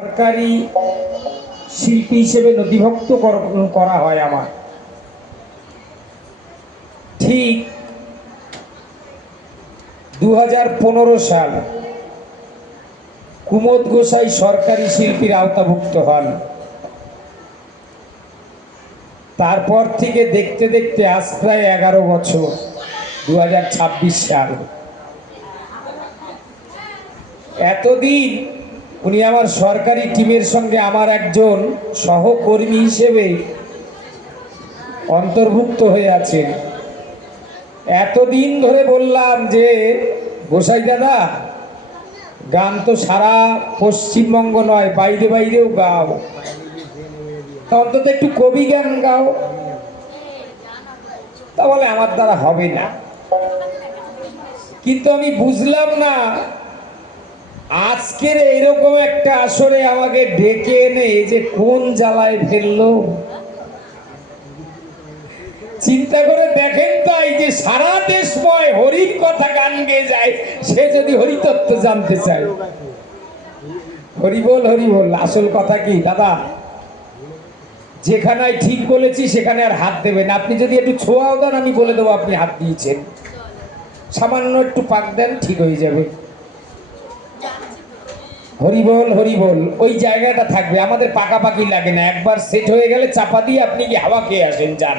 সরকারি শিল্পী হিসেবে নথিভুক্ত করা হয় আমার। ঠিক 2015 সাল কুমোদ গোসাই সরকারি শিল্পীর আওতাভুক্ত হন। তারপর থেকে দেখতে দেখতে আজ প্রায় 11 বছর, 2026 সাল। এতদিন উনি আমার সরকারি টিমের সঙ্গে আমার একজন সহকর্মী হিসেবে অন্তর্ভুক্ত হয়ে আছেন। এতদিন ধরে বললাম যে গোসাই দাদা, গান তো সারা পশ্চিমবঙ্গ নয়, বাইরে বাইরেও গাও, অন্তত একটু কবি গান গাও। তা বলে আমার দ্বারা হবে না। কিন্তু আমি বুঝলাম না, আজকের এরকম একটা আসরে আমাকে ডেকে এনে যে কোন জ্বালায় ফেললো। চিন্তা করে দেখেন তাই যে সারা দেশময় হরির কথা গান গেয়ে যায়, সে যদি হরিতত্ত্ব জানতে চায়। হরি বল হরি বল। আসল কথা কি দাদা, যেখানে ঠিক বলেছি সেখানে আর হাত দেবেন। আপনি যদি একটু ছোঁয়াও দেন, আমি বলে দেবো আপনি হাত দিয়েছেন। সামান্য একটু পাক দেন, ঠিক হয়ে যাবে। হরি বল হরি বল, ওই জায়গাটা থাকবে। আমাদের পাকাপাকি লাগে না, একবার সেট হয়ে গেলে চাপা দিয়ে আপনি কি হাওয়া খেয়ে আসেন, যান।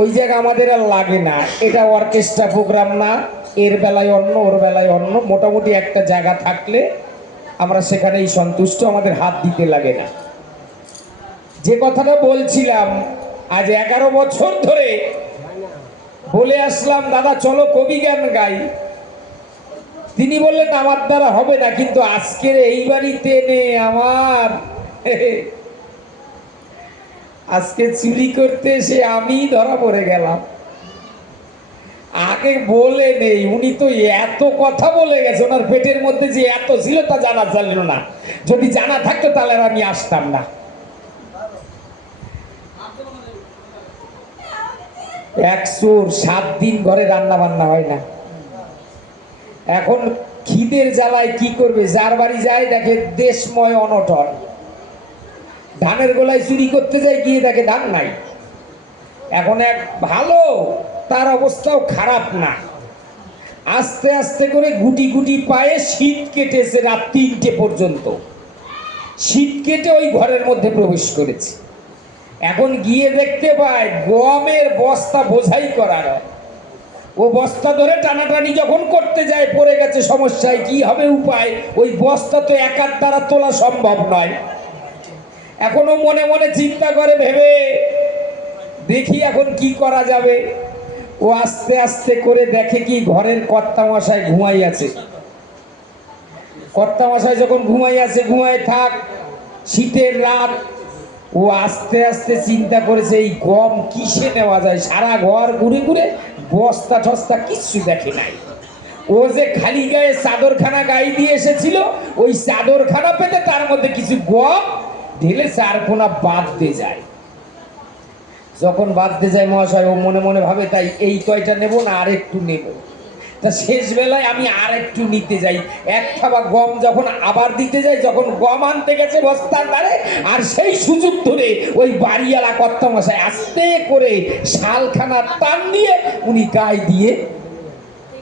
ওই জায়গা আমাদের আর লাগে না। এটা অর্কেস্ট্রা প্রোগ্রাম না, এর বেলায় অন্য ওর বেলায় অন্য। মোটামুটি একটা জায়গা থাকলে আমরা সেখানেই সন্তুষ্ট, আমাদের হাত দিতে লাগে না। যে কথাটা বলছিলাম, আজ 11 বছর ধরে বলে আসলাম দাদা চলো কবি গান গাই। তিনি বললেন আমার দ্বারা হবে না। কিন্তু আজকের এই বাড়িতে এনে আমার আজকে চুরি করতে এসে আমি ধরা পড়ে গেলাম। আগে বলে নেই, উনি তো এত কথা বলে গেছে, ওনার পেটের মধ্যে যে এত ছিল তা জানা ছিল না। যদি জানা থাকতো তাহলে আর আমি আসতাম না। 7 দিন ঘরে রান্না বান্না হয় না। এখন খিদের জ্বালায় কি করবে, যার বাড়ি যায় দেখে দেশময় অনটন। ধানের গোলায় চুরি করতে যায়, গিয়ে দেখে ধান নাই। এখন এক ভালো, তার অবস্থাও খারাপ না। আস্তে আস্তে করে গুটি গুটি পায়ে শীত কেটেছে রাত 3টে পর্যন্ত। শীত কেটে ওই ঘরের মধ্যে প্রবেশ করেছে। এখন গিয়ে দেখতে পায় গমের বস্তা বোঝাই করার। ও বস্তা ধরে টানাটানি যখন করতে যায়, পড়ে গেছে সমস্যায়। কি হবে উপায়? ওই বস্তা তো একার দ্বারা তোলা সম্ভব নয়। এখনো মনে মনে চিন্তা করে, ভেবে দেখি এখন কি করা যাবে। ও আস্তে আস্তে করে দেখে কি ঘরের কর্তামশাই ঘুমাই আছে। কর্তামশাই যখন ঘুমাই আছে, ঘুমায় থাক, শীতের রাত। ও আস্তে আস্তে চিন্তা করেছে এই গম কিসে নেওয়া যায়। সারা ঘর ঘুরে ঘুরে বস্তা টস্তা কিচ্ছু দেখে নাই। ও যে খালি গায়ে চাদরখানা গায়ে দিয়ে এসেছিল, ওই চাদরখানা পেতে তার মধ্যে কিছু গম ঢেলে 4 কোনা বাঁধতে যায়। যখন বাঁধতে যায় মহাশয়, ও মনে মনে ভাবে তাই এই কয়টা নেব না আর একটু নেব। তা শেষ বেলায় আমি আর একটু নিতে যাই। এক থাবা গম যখন আবার দিতে যাই, যখন গম আনতে গেছে বস্তার ধারে, আর সেই সুযোগ ধরে ওই বাড়িওয়ালা কর্তামশাই আস্তে করে শালখানা টান দিয়ে উনি গায়ে দিয়ে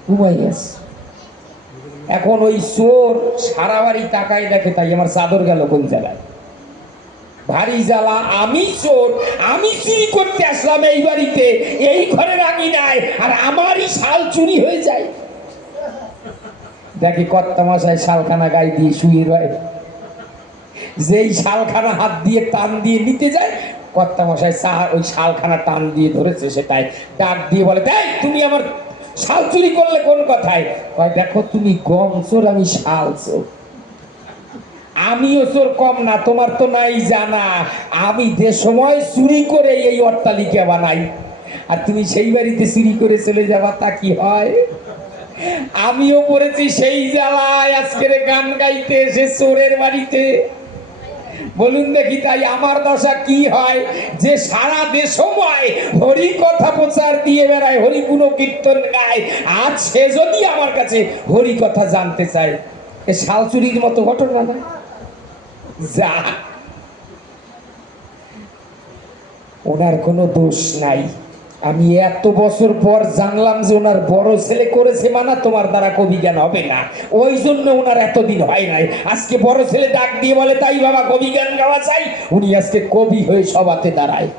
ঘুমাই গেছে। এখন ওই চোর সারা বাড়ি তাকায় দেখে, তাই আমার চাদর গেল কোন জায়গায়। ভারী জ্বালা, আমি চোর, আমি চুরি করতে আসলাম এই বাড়িতে, এই ঘরে রাখি নাই, আর আমারই শাল চুরি হয়ে যায়। দেখি কর্তামশাই শালখানা গায়ে দিয়ে শুয়ে রয়। যেই শালখানা হাত দিয়ে টান দিয়ে নিতে যায়, কর্তামশাই ওই শালখানা টান দিয়ে ধরেছে, সেটাই ডাক দিয়ে বলে, দেখ তুমি আমার শাল চুরি করলে কোন কথায়? কয় দেখো তুমি গম চোর, আমি শাল চোর। আমিও চোর কম না, তোমার তো নাই জানা। আমি যে সময় চুরি করে এই অট্টালিকা বানাই, আর তুমি সেই বাড়িতে চুরি করে চলে যাবা, তা কি হয়? আমিও পড়েছি সেই জ্বালায় আজকের গান গাইতে এসে চোরের বাড়িতে। বলুন দেখি তাই আমার দশা কি হয়? যে সারা দেশময় হরি কথা প্রচার দিয়ে বেড়ায়, হরি গুণ কীর্তন গায়, আজ সে যদি আমার কাছে হরি কথা জানতে চায়, এ শালচুরির মতো ঘটনা না? যা, ওনার কোনো দোষ নাই। আমি এত বছর পর জানলাম যে ওনার বড় ছেলে করেছে, মানা তোমার দ্বারা কবি জ্ঞান হবে না, ওই জন্য ওনার এতদিন হয় নাই। আজকে বড় ছেলে ডাক দিয়ে বলে, তাই বাবা কবি জ্ঞান গাওয়া চাই, উনি আজকে কবি হয়ে সভাতে দাঁড়ায়।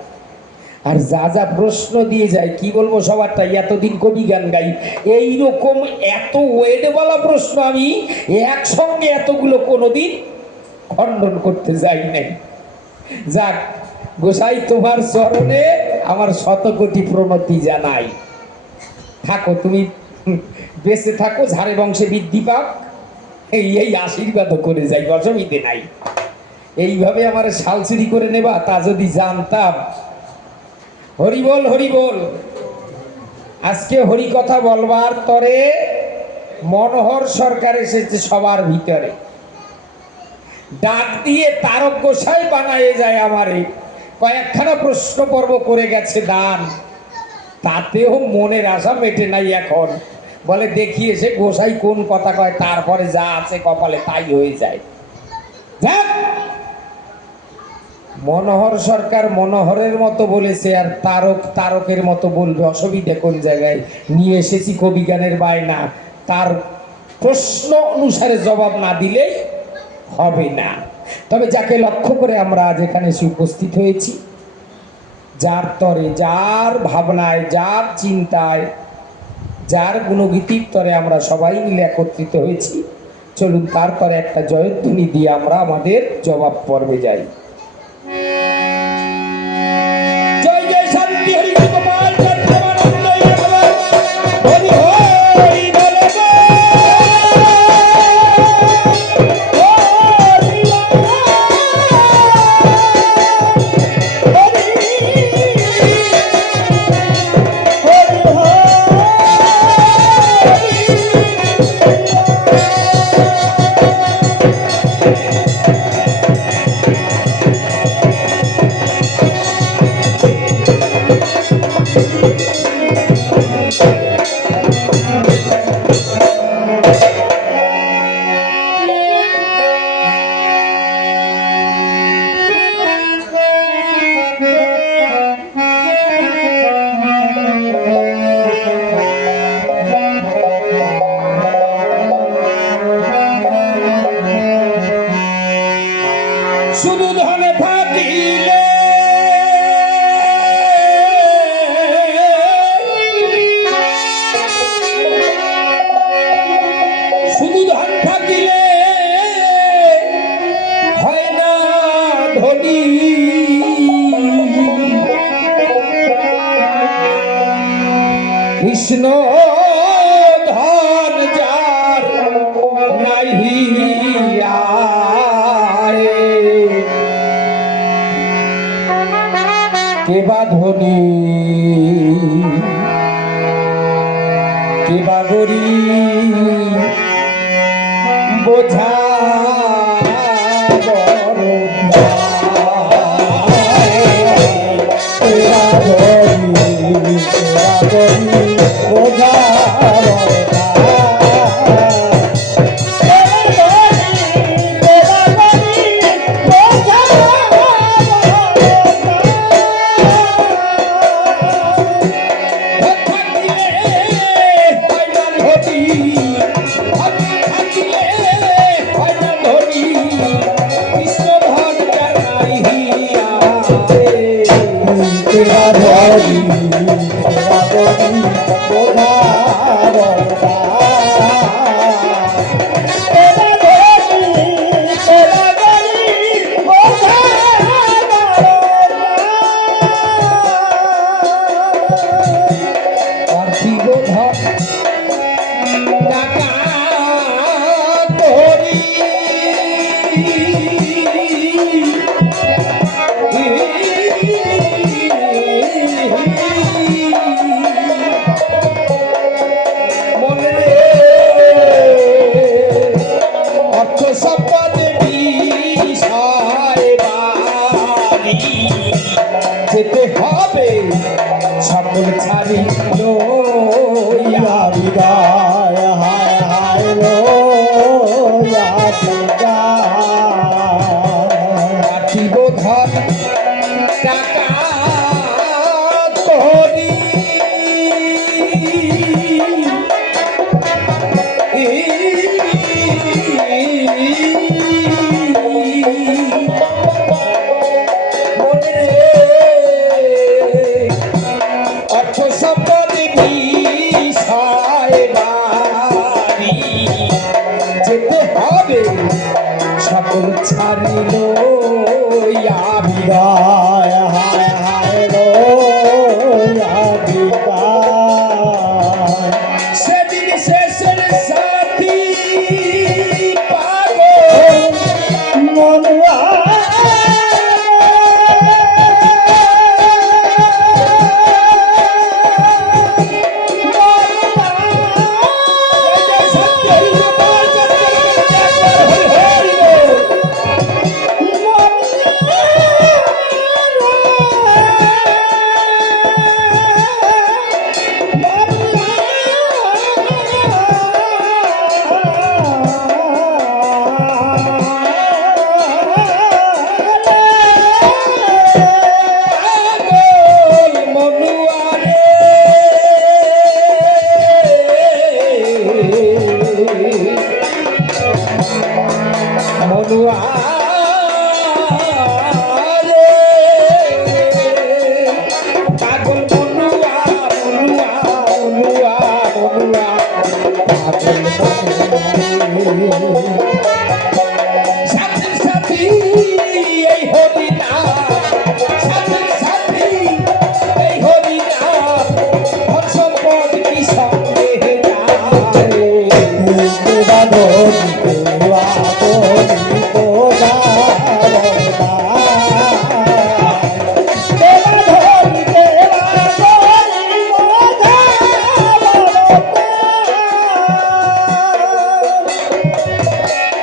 আর যা যা প্রশ্ন দিয়ে যায়, কি বলবো সবারটাই, এতদিন কবি গান গাই, এইরকম এত ওয়েডওয়ালা প্রশ্ন আমি একসঙ্গে এতগুলো কোনোদিন খণ্ডন করতে যাই নাই। যাক গোসাই, তোমার চরণে আমার শত কোটি প্রণতি জানাই। থাকো তুমি, বেঁচে থাকো, ঝাড়ে বংশে বৃদ্ধি পাক, এই আশীর্বাদও করে যাই, অসুবিধে নাই। এইভাবে আমার শালচুরি করে নেবা, তা যদি জানতাম। হরি বল, হরি বল। আজকে হরি কথা বলবার তরে মনোহর সরকার এসেছে সবার ভিতরে, ডাক দিয়ে তারক গোসাই বানায় যায় আমারে। কয়েকখানা প্রশ্ন পর্ব করে গেছে দান, তাতেও মনের আশা মেটে নাই এখন। বলে দেখি এসে গোসাই কোন কথা কয়, তারপরে যা আছে কপালে তাই হয়ে যায়। মনোহর সরকার মনোহরের মতো বলেছে, আর তারক তারকের মতো বলবে, অসুবিধা কোন জায়গায়? নিয়ে এসেছি কবি গানের বায়না, তার প্রশ্ন অনুসারে জবাব না দিলেই হবে না। তবে যাকে লক্ষ্য করে আমরা আজ এখানে এসে উপস্থিত হয়েছি, যার তরে, যার ভাবনায়, যার চিন্তায়, যার গুণগীতির তরে আমরা সবাই মিলে একত্রিত হয়েছি, চলুন তার তরে একটা জয়ধ্বনি দিয়ে আমরা আমাদের জবাব পর্বে যাই। জয় জয় শান্তি হরি গোপাল চন্দ্রমানন্দ হরি হরি বলে গো। শুধু ধনে থাকিলে শুধু ধন থাকিলে হয় না ধনী, কৃষ্ণ ধন যার নাহি কেবা ধনী কেবা গরিব বোঝা বোঝা ধনী পাগল ছাড়িল বিদায় হায় হায় রো বিদায় সেদিন শেষের সাথী পাগল মনুয়া সাথীর সাথী এই হরিনাম সাথীর সাথী এই হরিনাম ধন সম্পদ কি সঙ্গে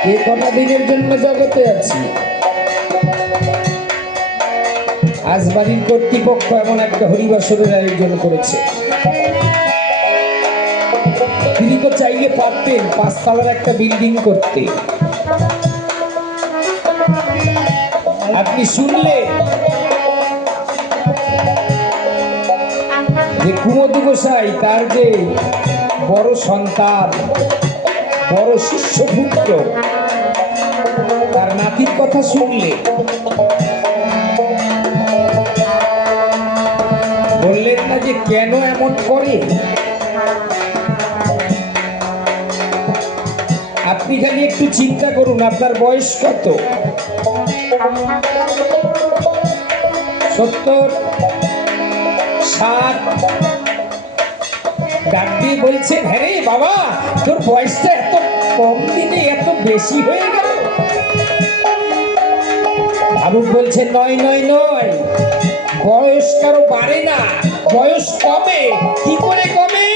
কে কটা দিনের জন্য জগতে আছি। আজ বাড়ির কর্তৃপক্ষ এমন একটা হরিবাসরের আয়োজন করেছে। তিনি তো চাইলে পারতেন 5 তলার একটা বিল্ডিং করতে। আপনি শুনলে যে কুমুদ গোসাই তার যে বড় সন্তান বড় শিষ্যপুত্র তার নাতির কথা শুনলে বললেন না যে কেন এমন করে। আপনি খালি একটু চিন্তা করুন, আপনার বয়স কত? 70, 60। ডাক দিয়ে বলছেন, হ্যাঁ রে বাবা, তোর বয়সটা এত কম দিনে এত বেশি হয়ে গেল। ভাবুক বলছেন, নয় নয় নয়, বয়স কারো বাড়ে না, বয়স কমে। কি করে কমে?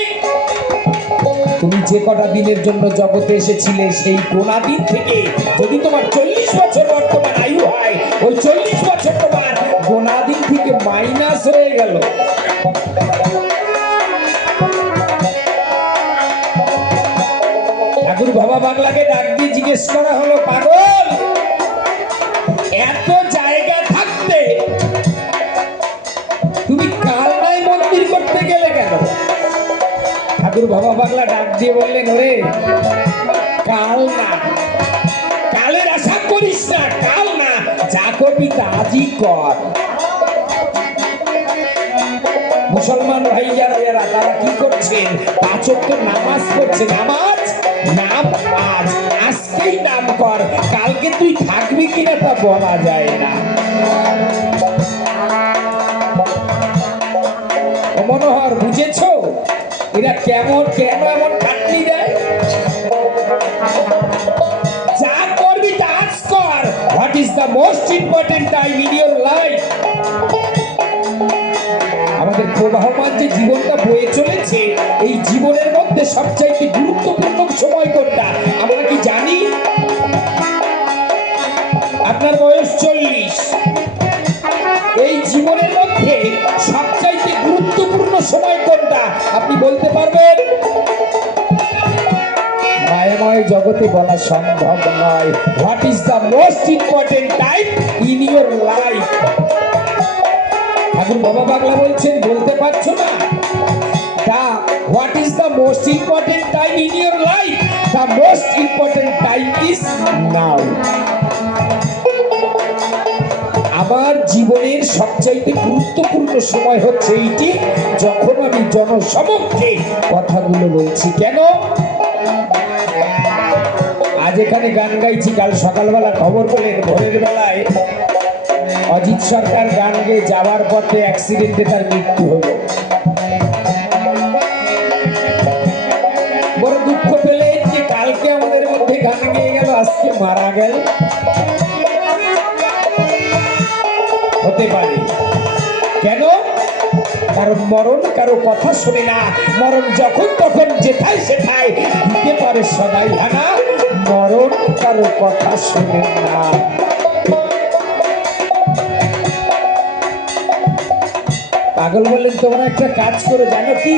তুমি যে কটা দিনের জন্য জগতে এসেছিলে সেই গোনা দিন থেকে যদি তোমার 40 বছর বর্তমান আয়ু হয়, ওই 40 বছর তোমার গোনা দিন থেকে মাইনাস হয়ে গেল। ঠাকুর বাবা বাংলাকে ডাক দিয়ে জিজ্ঞেস করা হলো, পাগল, এত জায়গা থাকতে তুমি কালনায় মন্দির করতে গেলে কেন? ঠাকুর বাবা বাংলা ডাক দিয়ে বললেন, ওরে কাল না, কালের আশা করিস না, কাল না, যা করবি তা আজই কর। মুসলমান ভাই যারা যারা তারা কি করছেন? 5 ওয়াক্ত নামাজ পড়ছে। নামাজ নাম আজ, আজকেই নাম কর, কালকে তুই থাকবি কিনা তা বলা যায় না। মনোহর, বুঝেছো এরা কেমন কেন এমন খাটনি দেয়? যা করবি তা আজ কর। What is the most important time in your life? আমাদের প্রবাহমান যে জীবনটা বয়ে চলেছে, এই জীবনের মধ্যে সবচাইতে গুরুত্বপূর্ণ সময় কোনটা আমরা কি জানি? আপনার বয়স 40, এই জীবনের মধ্যে সবচাইতে গুরুত্বপূর্ণ সময় কোনটা আপনি বলতে পারবেন? মায়াময় জগতে বলা সম্ভব নয়। What is the most important time in your life? ঠাকুর বাবা বাংলা বলছেন, বলতে পারছো না? What is the most important time in your life? The most important time is now. আমার জীবনের সবচাইতে গুরুত্বপূর্ণ সময় হচ্ছে এইটি, যখন আমি জনসমক্ষে কথাগুলো বলছি। কেন? আজ আজ এখানে গান গাইছি, কাল সকালবেলা খবর পেলেন ভোরের বেলায় অজিত সরকার গান গেয়ে যাওয়ার পথে অ্যাক্সিডেন্টে তার মৃত্যু হলো। বড় দুঃখ পেলেন যে কালকে আমাদের মধ্যে গান গেয়ে গেল, আজকে মারা গেল। হতে পারে, কেন? কারণ মরণ কারো কথা শুনে না, মরণ যখন তখন যেথায় সেথায় দিতে পারে সবাই হানা, মরণ কারো কথা শুনে না। পাগল বললেন তোমরা একটা কাজ করে, জানো কি?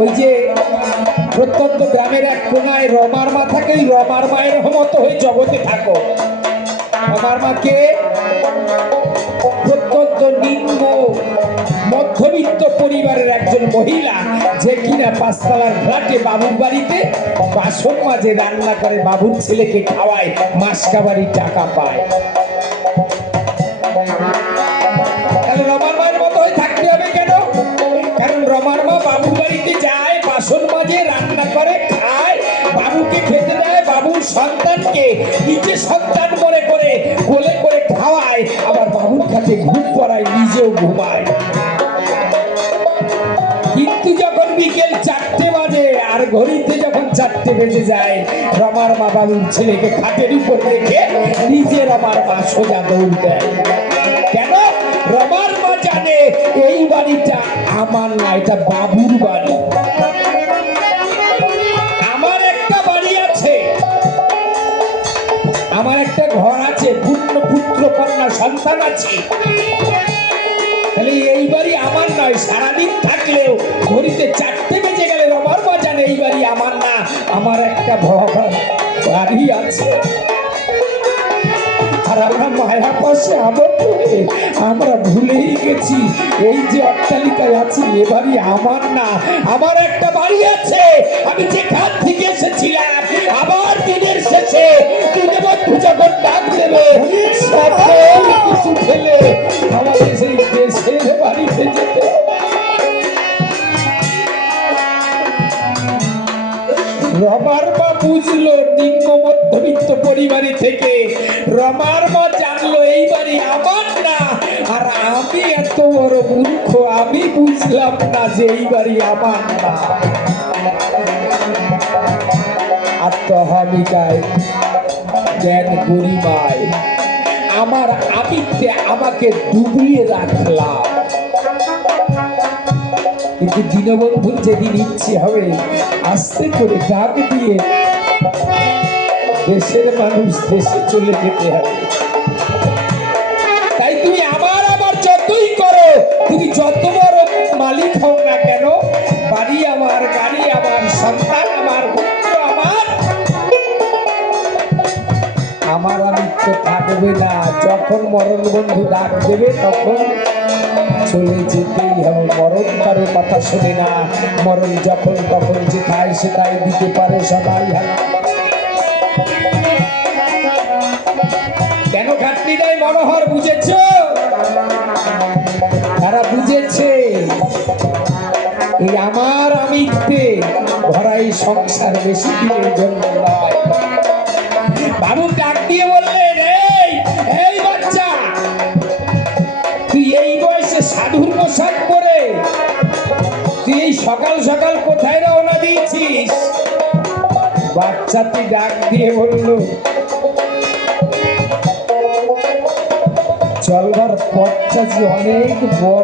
ওই যে প্রত্যন্ত গ্রামের এক কোনায় রমার মা থাকে, রমার মায়ের মতো হয়ে জগতে থাকো। রমার মাকে প্রত্যন্ত নিম্ন মধ্যবিত্ত পরিবারের একজন মহিলা, যে কিনা পাঁচতলার ফ্ল্যাটে বাবুর বাড়িতে বাসন মাজে, রান্না করে, বাবুর ছেলেকে খাওয়ায়, মাসকাবারি টাকা পায়। তাহলে রমার মায়ের মতো হয়ে থাকতে হবে কেন? কারণ রমার মা বাবুর বাড়িতে যায়, বাসন মাজে, রান্না করে, খায়, বাবুকে খেতে দেয়, বাবুর সন্তানকে নিজে সন্তান মনে করে কোলে করে খাওয়ায়, আবার বাবুর কাছে ঘুম পড়ায়, নিজেও ঘুমায়। কিন্তু যখন বিকেল 4টে বাজে আর ঘড়িতে যখন 4টে বেজে যায়, রমার মা বাবুর ছেলেকে খাটের উপর রেখে নিজে রমার মা সোজা দৌড় দেয়। কেন? রমার মা জানে এই বাড়িটা আমার না, এটা বাবুর বাড়ি। আমার একটা বাড়ি আছে, আমার একটা ঘর আছে, পুত্র কন্যা সন্তান আছে, তাহলে এই বাড়ি আমার নয়। সারাদিন থাকলেও ঘড়িতে 4টে বেজে গেলে রমার মা জানে এই বাড়ি আমার না, আমার একটা বাড়ি আছে। আর আমরা মায়া পাশে আবদ্ধ হয়ে আমরা ভুলেই গেছি এই যে অট্টালিকায় আছি এ বাড়ি আমার না, আমার একটা বাড়ি আছে। আমি যেখান থেকে এসেছিলাম, আবার দিনের শেষে দিনে বন্ধু যখন ডাক দেবে, সকল কিছু ফেলে আমাদের সেই দেশের বাড়িতে যেতে। রমার মা বুঝলো নিম্ন মধ্যবিত্ত পরিবারে থেকে, রমার মা জানলো এই বাড়ি আমার না। আর আমি এত বড় মূর্খ, আমি বুঝলাম না যে এই বাড়ি আমার না। আত্মহামিকায়, জ্ঞান গরিমায়, আমার আমিতে আমাকে ডুবিয়ে রাখলাম। কিন্তু দীনবন্ধুর যেদিন ইচ্ছে হবে আস্তে করে ডাক দিয়ে দেশের মানুষ দেশে চলে যেতে হবে। তাই তুমি আমার যতই করো, তুমি যত বড় মালিক হও না কেন, বাড়ি আমার, গাড়ি আমার, সন্তান আমার, পুত্র আমার, আমার আমিত্ব থাকবে না। যখন মরণ বন্ধু ডাক দেবে তখন চলে যেতেই হবে। মরণ কারো কথা শোনে না, মরণ যখন তখন যেথায় সেটাই দিতে পারে সবাই। কেন খাটনি দেয় মনোহর, বুঝেছ? তারা বুঝেছে এই আমার আমিত্বে ভরা এই সংসার বেশি দিনের জন্য নয়। বাবু ডাক দিয়ে বললেন, এই বাচ্চা, তুই এই বয়সে সাধুর পোশাক পরে তুই এই সকাল সকাল কোথায় রওনা দিয়েছিস? বাচ্চাটি ডাক দিয়ে বলল, চলবার পথটা যে অনেক বড়।